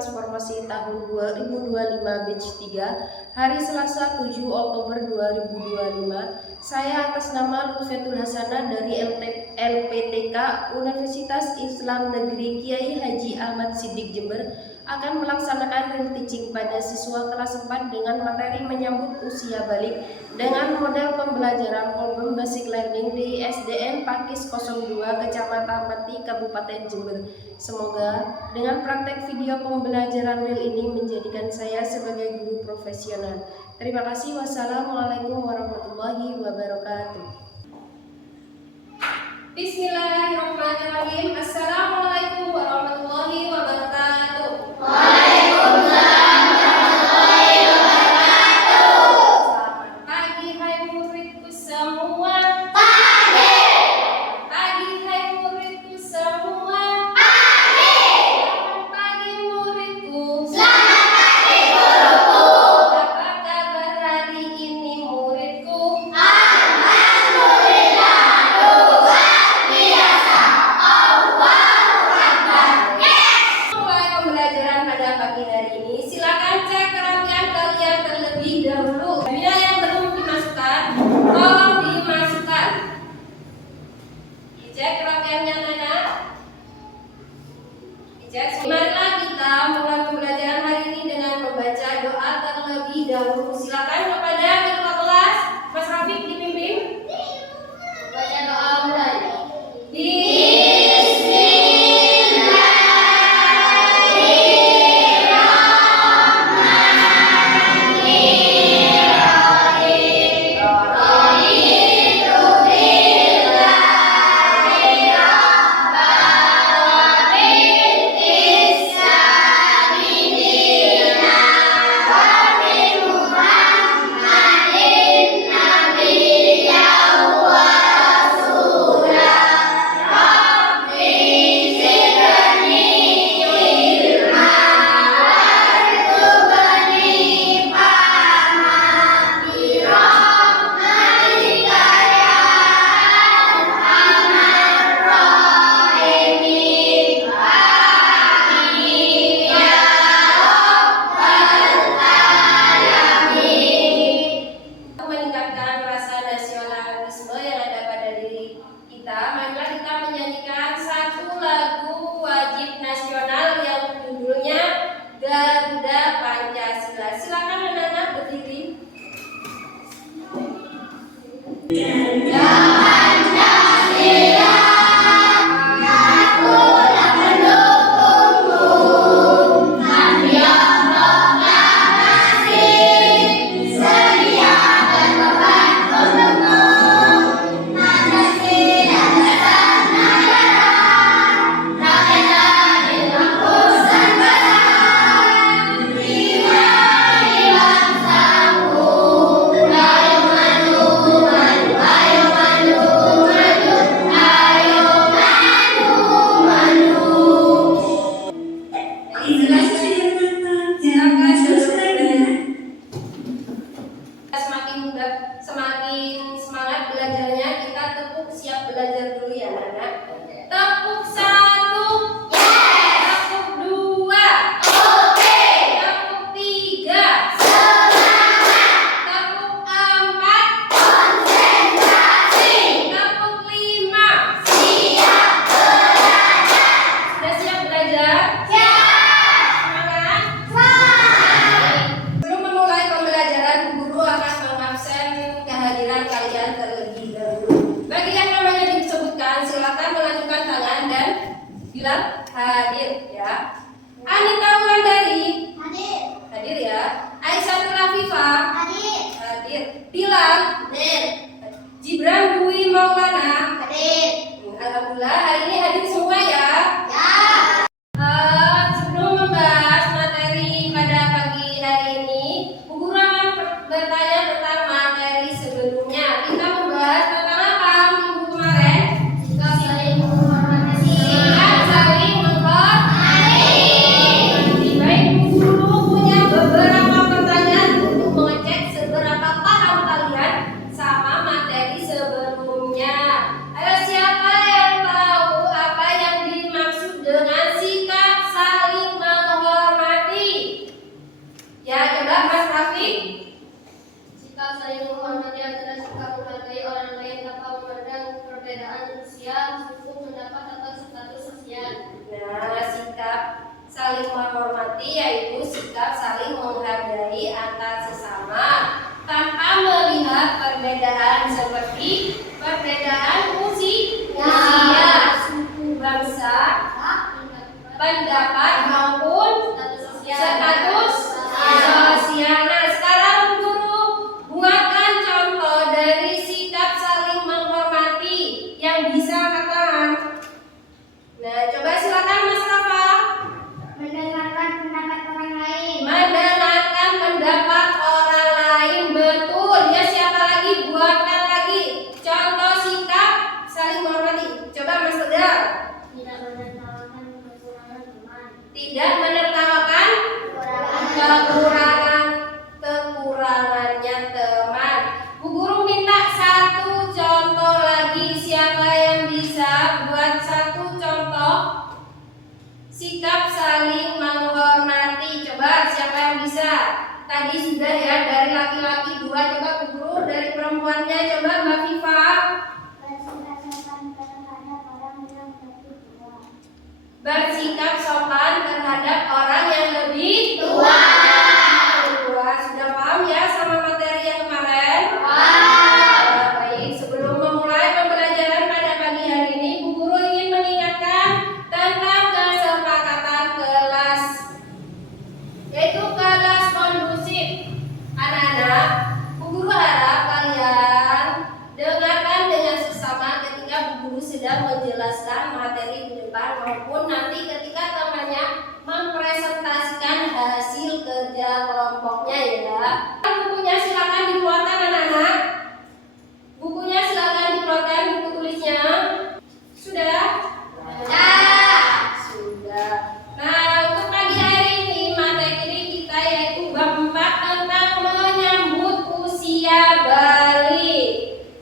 Transformasi tahun 2025 batch 3 hari Selasa 7 Oktober 2025. Saya atas nama Lutfiatul Hasanah dari LPTK Universitas Islam Negeri Kiai Haji Ahmad Siddiq Jember akan melaksanakan real teaching pada siswa kelas 4 dengan materi menyambut usia balik dengan model pembelajaran problem basic learning di SDN Pakis 02 Kecamatan Pati Kabupaten Jember. Semoga dengan praktek video pembelajaran real ini menjadikan saya sebagai guru profesional. Terima kasih. Wassalamualaikum warahmatullahi wabarakatuh. Bismillahirrahmanirrahim. Assalamualaikum warahmatullahi wabarakatuh. Waalaikumsalam warahmatullahi wabarakatuh. Selamat pagi hai muridku semua. Pagi. Pagi hai muridku semua. Pagi. Selamat pagi muridku. Selamat pagi guruku. Apa kabar hari ini muridku? Alhamdulillah luar biasa. Allahu Akbar. Mulai pembelajaran pada pagi hari ini, silakan cek kerapian kalian terlebih dahulu. Bila yang belum dimasukkan, tolong dimasukkan. Dicek kerapiannya Nana. Dicek. Marilah kita mulai pembelajaran hari ini dengan membaca doa terlebih dahulu. Silakan kepada ketua kelas, Mas Rafiq dipimpin. Baca doa mulai. Bismillahirrahmanirrahim. menghormati, yaitu sikap saling menghargai antar sesama tanpa melihat perbedaan seperti perbedaan usia, suku bangsa, pendapat maupun status sosial. Nah, sekarang guru buatkan contoh dari sikap saling menghormati yang bisa katakan. Nah, coba silakan Mas Rafa. Mendengarkan pendapat orang lain. Mendengarkan pendapat orang lain, betul. Ya, siapa lagi? Buatkan lagi contoh sikap saling menghormati. Coba Mas Tegar. Tidak menertawakan kekurangan teman. Tidak menertawakan kekurangannya teman. Bu Guru minta satu contoh lagi. Siapa yang bisa buat satu contoh sikap saling menghormati? Coba siapa yang bisa? Tadi sudah ya, dari laki-laki 2. Coba Bu Guru dari perempuannya. Coba Mbak Viva. Bersikap sopan terhadap orang yang lebih tua. Bersikap sopan terhadap orang yang lebih tua. Sudah paham ya sama materi yang kemarin? Baik, sebelum memulai pembelajaran pada pagi hari ini, Bu Guru ingin mengingatkan tentang kesepakatan kelas, yaitu kelas kondusif. Anak-anak, Bu Guru harap kalian dengarkan dengan seksama ketika Bu Guru sedang menjelaskan materi di depan maupun nanti ketika temannya mempresentasikan hasil kerja kelompoknya ya. Bukunya silakan dikeluarkan anak-anak. Bukunya silakan dikeluarkan, buku tulisnya. Sudah? Sudah. Nah, untuk pagi hari ini materi kita yaitu bab 4 tentang menyambut usia balik.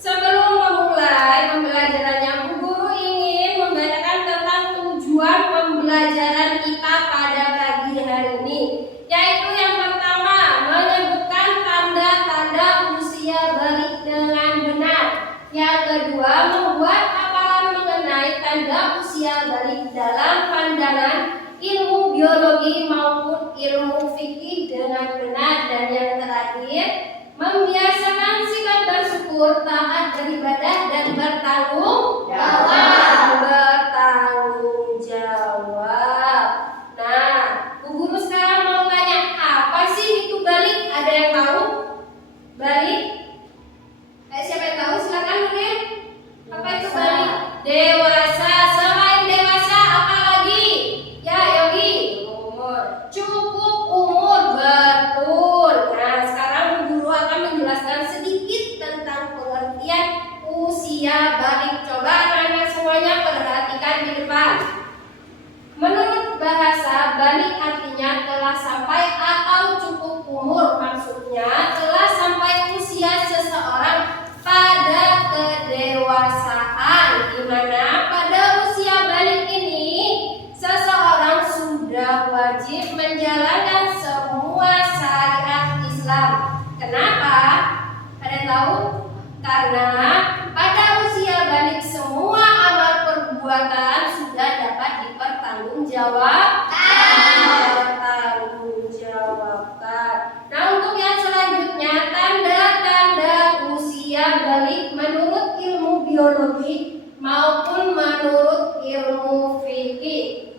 Sebelum memulai pembelajarannya, Bu Guru ingin membacakan tentang tujuan pembelajaran kita pada pagi hari ini, yaitu yang pertama, menyebutkan tanda-tanda usia balik dengan benar. Yang kedua, membuat hafalan mengenai tanda usia balik dalam pandangan ilmu biologi maupun ilmu fikih dengan benar. Dan yang terakhir, membiasakan sikap bersyukur, taat beribadah dan bertanggung jawab. Nah, Bu Guru sekarang mau tanya, apa sih itu balik? Ada yang tahu? Balik? Siapa yang tahu? Silakan mungkin. Apa itu balik? Dewasa. Selain dewasa apa lagi? Ya, Yogi. Umur. Cukup umur, betul. Nah, sekarang Bu Guru akan menjelaskan sedikit tentang pengertian usia balik. Coba anak-anak semuanya perhatikan di depan. Menurut bahasa, balik artinya telah sampai atau cukup umur. Maksudnya telah sampai usia seseorang pada kedewasaan, di mana pada usia balik ini seseorang sudah wajib menjalankan semua syariat Islam. Kenapa? Ada yang tahu? Karena pada usia balik semua amal perbuatan sudah dapat dipertanggungjawabkan. Nah, untuk yang selanjutnya, tanda-tanda usia balik menurut ilmu biologi maupun menurut ilmu fikih.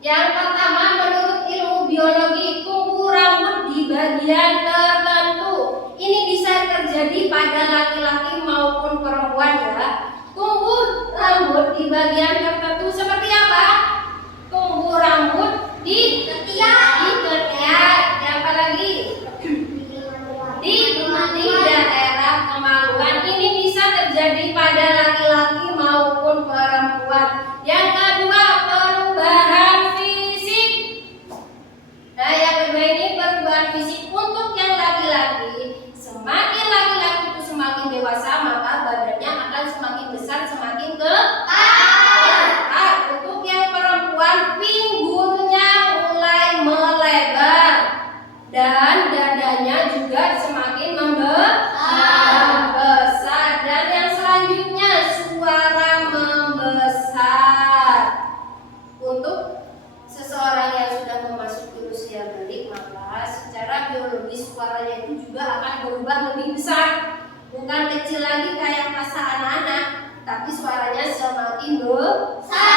Yang pertama, menurut ilmu biologi, tumbuh rambut di bagian tertentu. Ini bisa terjadi pada laki-laki maupun perempuan ya. Tumbuh rambut di bagian tertentu seperti apa? Tumbuh rambut di ketiak. Apa lagi? Di daerah kemaluan. Ini bisa terjadi pada laki-laki maupun perempuan. Yang kedua, perubahan fisik. Nah, yang kedua ini perubahan fisik untuk yang laki-laki. Semakin laki-laki itu semakin dewasa, maka badannya akan semakin besar, semakin kekar. suaranya itu juga akan berubah lebih besar. Bukan kecil lagi kayak pasal anak-anak, tapi suaranya semakin besar.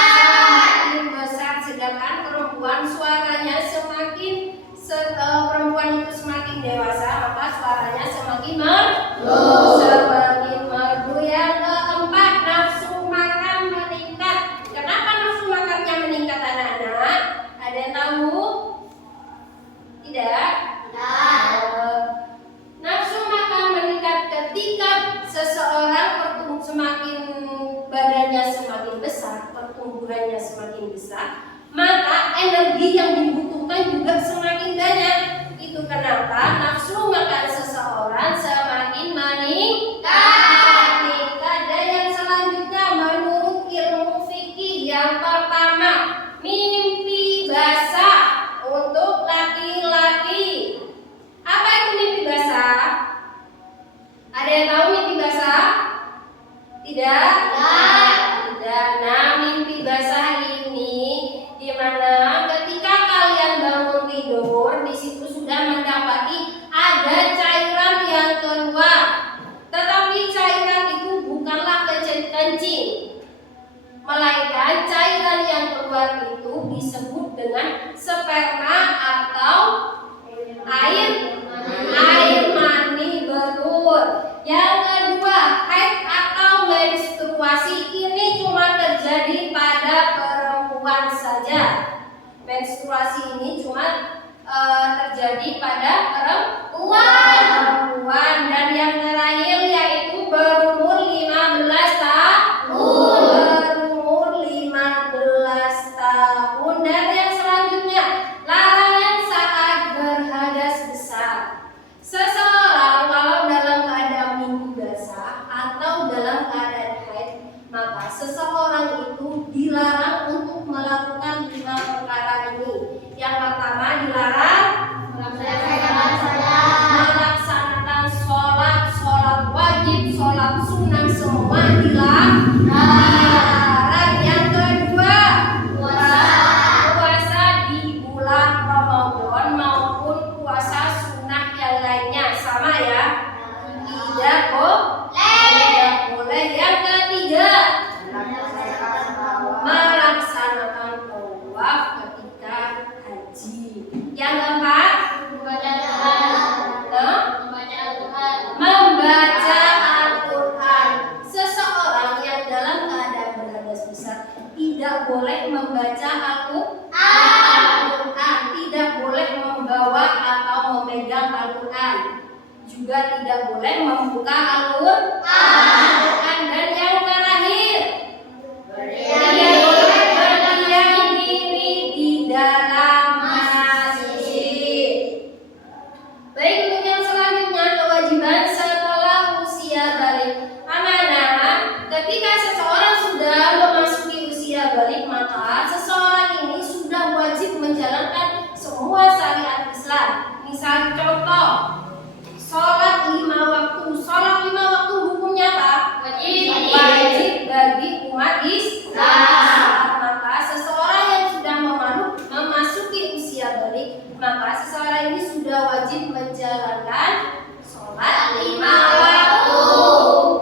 Sedangkan perempuan suaranya perempuan itu semakin dewasa, maka suaranya semakin merdu. Yang keempat, nafsu makan meningkat. Kenapa nafsu makannya meningkat anak-anak? Ada yang tahu? Tidak? Nafsu makan meningkat ketika seseorang badannya semakin besar, pertumbuhannya semakin besar, maka energi yang dibutuhkan juga semakin banyak. Itu kenapa nafsu makan seseorang semakin meningkat. Dan yang selanjutnya, menurut ilmu fikih, yang pertama, mimpi basah untuk laki-laki. Apa itu mimpi basah? Ada yang tahu mimpi basah? Tidak. Nah, mimpi basah ini di mana ketika kalian bangun tidur, di situ sudah mendapati ada cairan yang keluar. Tetapi cairan itu bukanlah kencing, melainkan cairan yang keluar itu disebut dengan sperma atau air mani, betul. Yang kedua, haid atau menstruasi. Ini cuma terjadi pada perempuan saja. Menstruasi ini cuma terjadi pada perempuan. Dan yang terakhir yaitu berumur 15 tahun. Dan yang selanjutnya, larangan saat berhadas besar. Seseorang kalau dalam keadaan mimpi basah atau dalam keadaan haid, maka seseorang itu dilarang untuk melakukan 5 perkara ini. Yang pertama, dilarang melaksanakan sholat wajib, sholat sunnah, semua dilarang. Yang kedua, puasa di bulan Ramadan maupun puasa sunnah yang lainnya, sama ya? Tidak boleh. Yang ketiga, melaksanakan tawaf ketika haji. Yang keempat, membaca Al-Quran. Seseorang yang dalam keadaan berhadas besar tidak boleh membaca Al-Quran, tidak boleh membawa atau memegang Al-Quran, juga tidak boleh membuka Al-Quran. Dan yang terakhir, berdiam diri di dalam masjid. Baik, untuk yang selanjutnya, kewajiban setelah usia balik. Anak-anak, ketika seseorang sudah memasuki usia balik, maka seseorang ini sudah wajib menjalankan semua syariat Islam. Misal contoh, sholat 5 waktu. Sholat 5 waktu hukumnya apa? Wajib bagi umat Islam. Maka seseorang yang sudah memasuki usia balik, maka seseorang ini sudah wajib menjalankan sholat 5 waktu,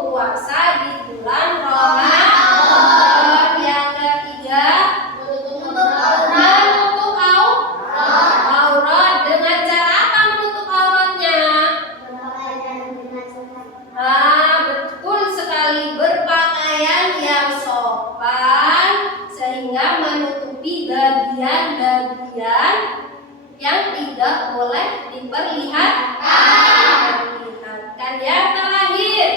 puasa di bulan Ramadan. Yang ketiga, menutup aurat. Dengan cara apa menutup auratnya? Betul sekali, berpakaian yang sopan sehingga menutupi bagian-bagian yang tidak boleh diperlihatkan. Yang terakhir,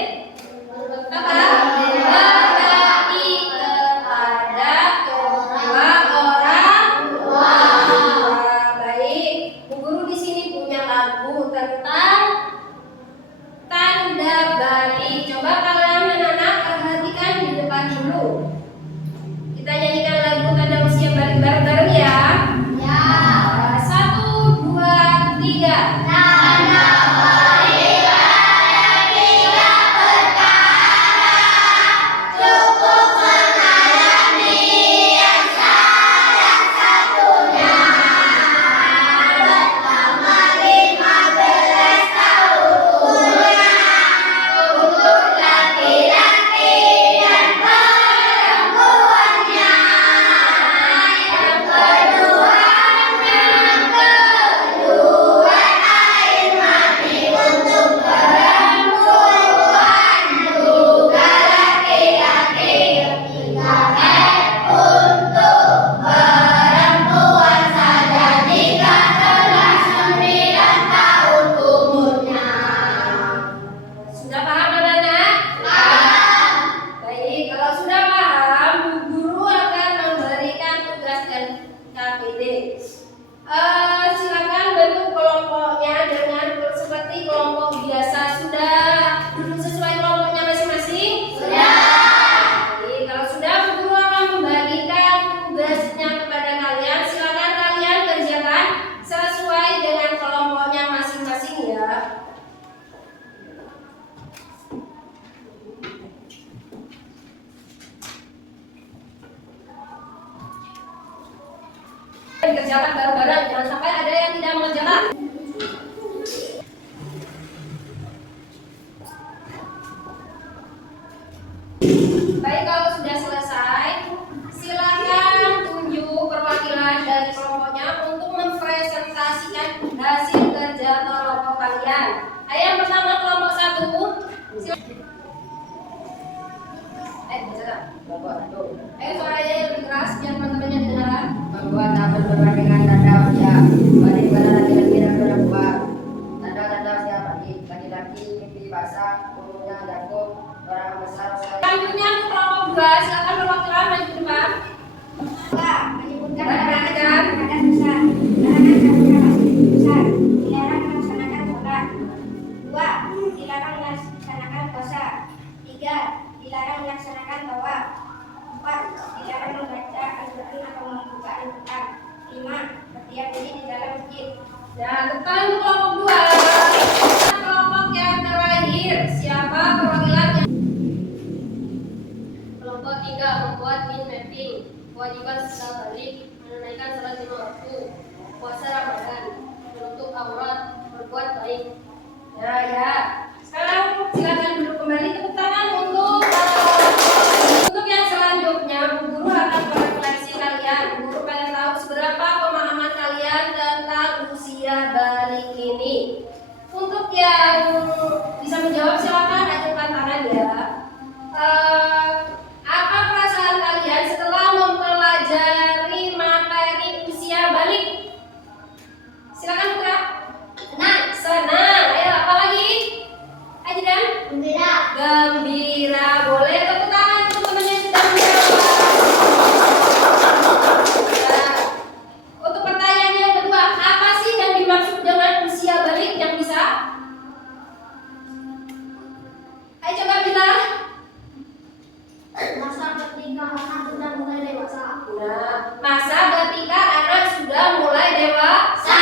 berbakti kepada kedua orang tua. Baik, Bu Guru di sini punya lagu tentang tanda balik. Coba kalian anak-anak perhatikan di depan dulu. Kita nyanyikan lagu tanda usia balik bareng-bareng ya. 1, 2, 3. Tanda pada laki-laki dan perempuan. Tanda-tanda usia balik. Laki-laki mimpi basah, umurnya jangkung, orang besar sekali. Selanjutnya untuk kelompok 2, silakan perwakilan maju ke depan. Menyebutkan Perhatikan. anak besar. Larangan karena masih besar. Dilarang melaksanakan sholat. 2. Dilarang melaksanakan puasa. 3. Dilarang melaksanakan tawaf. 4. Dilarang membaca Al-Quran atau membuka Al-Quran. 5. Berdiam diri di dalam masjid. Nah, depan untuk kelompok 2. Kelompok yang terakhir, siapa perwakilannya? Kelompok 3 membuat min mapping, kewajiban sisa balik, menunaikan salat 5 waktu, puasa Ramadan, menutup aurat, berbuat baik. Ya. Sekarang silakan duduk kembali, tepuk tangan untuk yang selanjutnya. Bu Guru akan merefleksi kalian. Bu Guru pengen tahu seberapa pemahaman kalian tentang usia balik ini. Untuk yang bisa menjawab silakan ajukan tangan ya. Apa perasaan kalian setelah mempelajari materi usia balik? Silakan Putra. Senang. Ayo apa lagi? Ajudan? Gembira. Boleh tepuk tangan untuk teman yang sudah menjawab. Nah, untuk pertanyaan yang kedua, apa sih yang dimaksud dengan usia balik yang bisa? Ayo coba bilang. Masa ketika anak sudah mulai dewasa. Nah, masa ketika anak sudah mulai dewasa.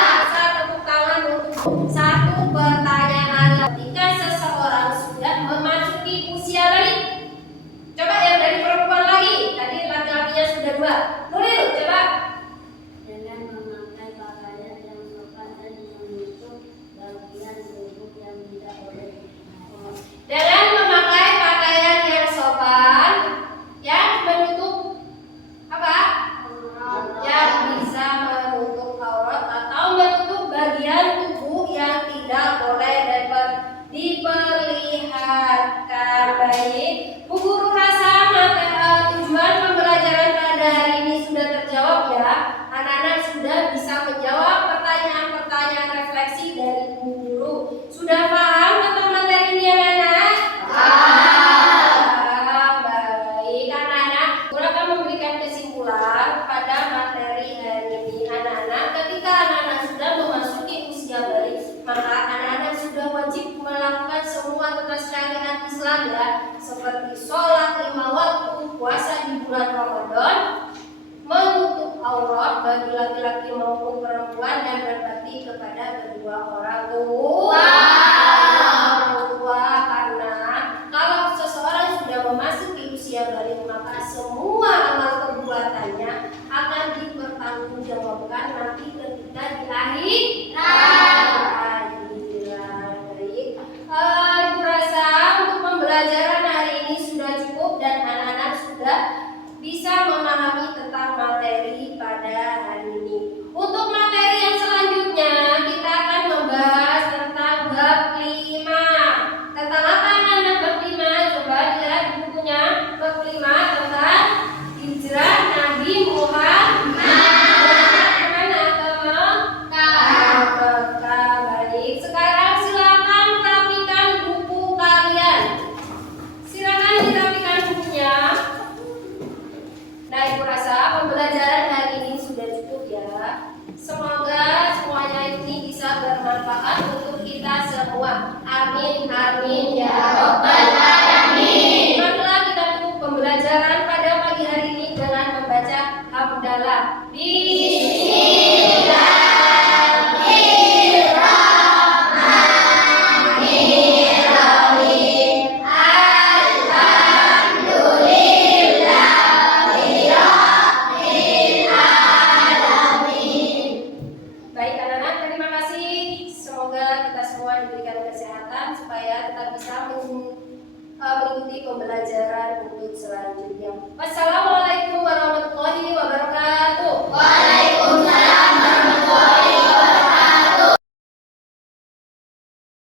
Masa tepuk tangan untuk satu pertanyaan. Ketika seseorang sudah memasuki usia balik. Coba yang dari perempuan lagi. Tadi laki-lakinya sudah 2. Nuril, coba. Dengan memakai pakaian yang sopan dan menutup bagian tubuh yang tidak boleh. Dengan memakai pakaian yang sopan, yang menutup apa? Yang bisa menutup aurat atau menutup bagian tubuh yang tidak boleh dapat diperlihatkan. Baik, Bu Guru rasa tujuan pembelajaran pada hari ini sudah terjawab ya. Anak-anak sudah bisa menjawab pertanyaan-pertanyaan refleksi dari Bu Guru. Sudah paham tentang materi ini anak-anak? Paham. Baik, anak-anak. Guru akan memberikan kesimpulan pada materi hari ini. Anak-anak, ketika anak-anak sudah memasuki usia balik, maka anak-anak sudah wajib melakukan semua tentang syariat Islam ya, seperti sholat 5 waktu, puasa di bulan Ramadan, menutup aurat bagi laki-laki maupun perempuan, dan berbakti kepada kedua orang tua. Karena kalau seseorang sudah memasuki usia balik, maka semua amal perbuatannya akan dipertanggungjawabkan nanti ketika di akhirat. Baik. Ibu rasa untuk pembelajaran hari ini sudah cukup dan anak-anak sudah bisa memahami tentang materi pada hari ini. Untuk materi yang selanjutnya kita akan membahas tentang bab 5. Tentang apa anak-anak bab 5? Coba lihat di bukunya. Bab 5 tentang hijrah Nabi Muhammad. Kemana? Ke Mekah. Baik. Sekarang silakan rapikan buku kalian. Silakan dirapikan bukunya. Nah, Ibu rasa pembelajaran hari ini sudah cukup ya. Semoga semuanya ini bisa bermanfaat untuk kita semua. Amin, amin ya Rabbal Alamin. Marilah kita tutup pembelajaran pada pagi hari ini dengan membaca hamdalah. Baik anak-anak, terima kasih. Semoga kita semua diberikan kesehatan supaya kita bisa mengikuti pembelajaran untuk selanjutnya. Wassalamualaikum